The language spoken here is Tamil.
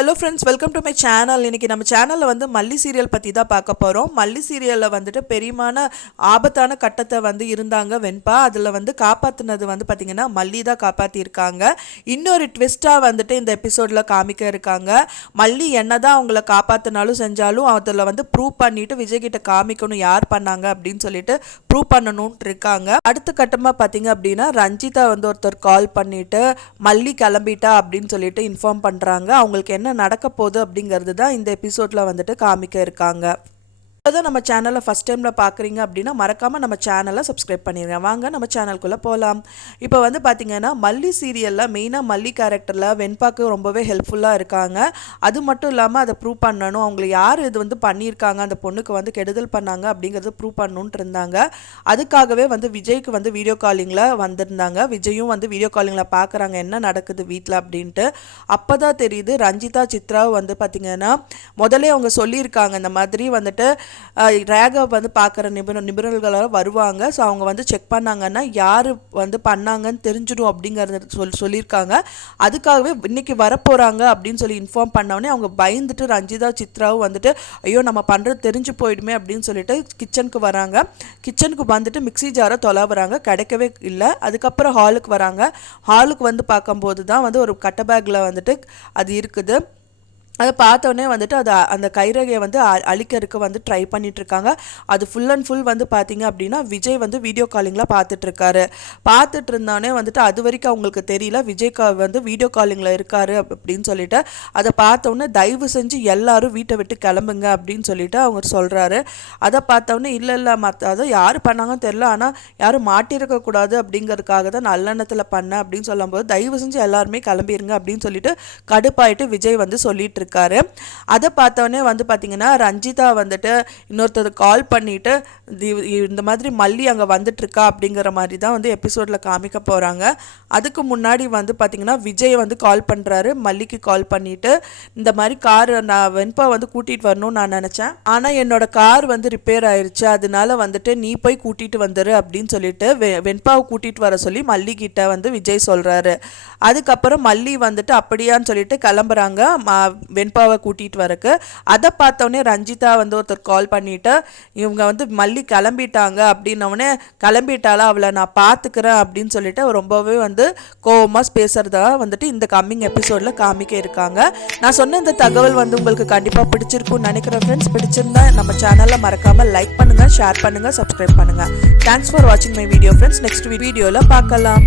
Hello friends, welcome to my channel. இன்றைக்கி நம்ம சேனலில் வந்து மல்லி சீரியல் பற்றி தான் பார்க்க போகிறோம். மல்லி சீரியலில் வந்துட்டு பெரியமான ஆபத்தான கட்டத்தை வந்து இருந்தாங்க வெண்பா. அதில் வந்து காப்பாற்றினது வந்து பார்த்திங்கன்னா மல்லி தான் காப்பாற்றியிருக்காங்க. இன்னொரு ட்விஸ்ட்டாக வந்துட்டு இந்த எபிசோடில் காமிக்க இருக்காங்க. மல்லி என்ன தான் அவங்கள காப்பாற்றினாலும் செஞ்சாலும் அதில் வந்து ப்ரூவ் பண்ணிவிட்டு விஜய்கிட்ட காமிக்கணும் யார் பண்ணாங்க அப்படின்னு சொல்லிட்டு ப்ரூவ் பண்ணணும்னு இருக்காங்க. அடுத்த கட்டமாக பார்த்திங்க அப்படின்னா ரஞ்சிதா வந்து ஒருத்தர் கால் பண்ணிவிட்டு மல்லி கிளம்பிட்டா அப்படின்னு சொல்லிட்டு இன்ஃபார்ம் பண்ணுறாங்க. அவங்களுக்கு என்ன நடக்க போகுது அப்படிங்கிறது தான் இந்த எபிசோட்ல வந்துட்டு காமிக்க இருக்காங்க. அதான் நம்ம சேனலை ஃபஸ்ட் டைமில் பார்க்குறீங்க அப்படின்னா மறக்காமல் நம்ம சேனலை சப்ஸ்கிரைப் பண்ணிடுங்க. வாங்க நம்ம சேனலுக்குள்ளே போகலாம். இப்போ வந்து பார்த்திங்கன்னா மல்லி சீரியலில் மெயினாக மல்லி கேரக்டரில் வெண்பாக்கு ரொம்பவே ஹெல்ப்ஃபுல்லாக இருக்காங்க. அது மட்டும் இல்லாமல் அதை ப்ரூவ் பண்ணணும், அவங்களை யார் இது வந்து பண்ணியிருக்காங்க, அந்த பொண்ணுக்கு வந்து கெடுதல் பண்ணாங்க அப்படிங்கிறத ப்ரூவ் பண்ணணுன்ட்டு இருந்தாங்க. அதுக்காகவே வந்து விஜய்க்கு வந்து வீடியோ காலிங்கில் வந்திருந்தாங்க. விஜயும் வந்து வீடியோ காலிங்கில் பார்க்குறாங்க என்ன நடக்குது வீட்டில் அப்படின்ட்டு. அப்போ தான் தெரியுது ரஞ்சிதா சித்ராவும் வந்து பார்த்திங்கன்னா முதலே அவங்க சொல்லியிருக்காங்க இந்த மாதிரி வந்துட்டு ரேகா வந்து பார்க்குற நிபுணர்களாக வருவாங்க. ஸோ அவங்க வந்து செக் பண்ணாங்கன்னா யார் வந்து பண்ணாங்கன்னு தெரிஞ்சிடும் அப்படிங்கிறத சொல்லியிருக்காங்க. அதுக்காகவே இன்னைக்கு வரப்போகிறாங்க அப்படின்னு சொல்லி இன்ஃபார்ம் பண்ணோடனே அவங்க பயந்துட்டு ரஞ்சிதா சித்ராவும் வந்துட்டு ஐயோ நம்ம பண்ணுறது தெரிஞ்சு போயிடுமே அப்படின்னு சொல்லிட்டு கிச்சனுக்கு வராங்க. கிச்சனுக்கு வந்துட்டு மிக்ஸி ஜாரை தொலைவுறாங்க, கிடைக்கவே இல்லை. அதுக்கப்புறம் ஹாலுக்கு வராங்க. ஹாலுக்கு வந்து பார்க்கும்போது தான் வந்து ஒரு கட்ட பேக்கில் வந்துட்டு அது இருக்குது. அதை பார்த்தோன்னே வந்துட்டு அந்த கைரகையை வந்து அழிக்கிறதுக்கு வந்து ட்ரை பண்ணிகிட்ருக்காங்க. அது ஃபுல் அண்ட் ஃபுல் வந்து பார்த்திங்க அப்படின்னா விஜய் வந்து வீடியோ காலிங்கில் பார்த்துட்ருக்காரு. பார்த்துட்டு இருந்தானே வந்துட்டு அது வரைக்கும் அவங்களுக்கு தெரியல விஜய் வந்து வீடியோ காலிங்கில் இருக்காரு அப்படின்னு சொல்லிட்டு. அதை பார்த்தோன்னே தயவு செஞ்சு எல்லாரும் வீட்டை விட்டு கிளம்புங்க அப்படின்னு சொல்லிட்டு அவங்க சொல்கிறாரு. அதை பார்த்தோன்னே இல்லை அதை யார் பண்ணாங்கன்னு தெரில, ஆனால் யாரும் மாட்டிருக்கக்கூடாது அப்படிங்கிறதுக்காக தான் நல்லெண்ணத்தில் பண்ணேன் அப்படின்னு சொல்லும்போது தயவு செஞ்சு எல்லாருமே கிளம்பிடுங்க அப்படின்னு சொல்லிட்டு கடுப்பாயிட்டு விஜய் வந்து சொல்லிட்டு இருக்காரு. அதை பார்த்தோன்னே வந்து பார்த்தீங்கன்னா ரஞ்சிதா வந்துட்டு இன்னொருத்தர் கால் பண்ணிட்டு இந்த மாதிரி மல்லி அங்கே வந்துட்டு இருக்கா அப்படிங்கிற மாதிரி தான் வந்து எபிசோட்ல காமிக்க போறாங்க. அதுக்கு முன்னாடி வந்து பார்த்தீங்கன்னா விஜய் வந்து கால் பண்றாரு மல்லிக்கு கால் பண்ணிட்டு இந்த மாதிரி கார் நான் வெண்பா வந்து கூட்டிட்டு வரணும்னு நான் நினைச்சேன், ஆனால் என்னோட கார் வந்து ரிப்பேர் ஆயிடுச்சு, அதனால வந்துட்டு நீ போய் கூட்டிட்டு வந்துரு அப்படின்னு சொல்லிட்டு வெண்பாவை கூட்டிட்டு வர சொல்லி மல்லி கிட்ட வந்து விஜய் சொல்றாரு. அதுக்கப்புறம் மல்லி வந்துட்டு அப்படியான்னு சொல்லிட்டு கிளம்புறாங்க வெண்பாவை கூட்டிகிட்டு வரக்கு. அதை பார்த்தோன்னே ரஞ்சிதா வந்து ஒருத்தர் கால் பண்ணிவிட்டு இவங்க வந்து மல்லி கிளம்பிட்டாங்க அப்படின்னோடனே கிளம்பிட்டாலா அவளை நான் பார்த்துக்கிறேன் அப்படின்னு சொல்லிட்டு ரொம்பவே வந்து கோவமாக பேசுகிறதா வந்துட்டு இந்த கம்மிங் எபிசோடில் காமிக்க இருக்காங்க. நான் சொன்ன இந்த தகவல் வந்து உங்களுக்கு கண்டிப்பாக பிடிச்சிருக்கும்னு நினைக்கிறேன் ஃப்ரெண்ட்ஸ். பிடிச்சிருந்தா நம்ம சேனலில் மறக்காமல் லைக் பண்ணுங்கள், ஷேர் பண்ணுங்கள், சப்ஸ்கிரைப் பண்ணுங்கள். தேங்க்ஸ் ஃபார் வாட்சிங் மை வீடியோ ஃப்ரெண்ட்ஸ். நெக்ஸ்ட் வீடியோவில் பார்க்கலாம்.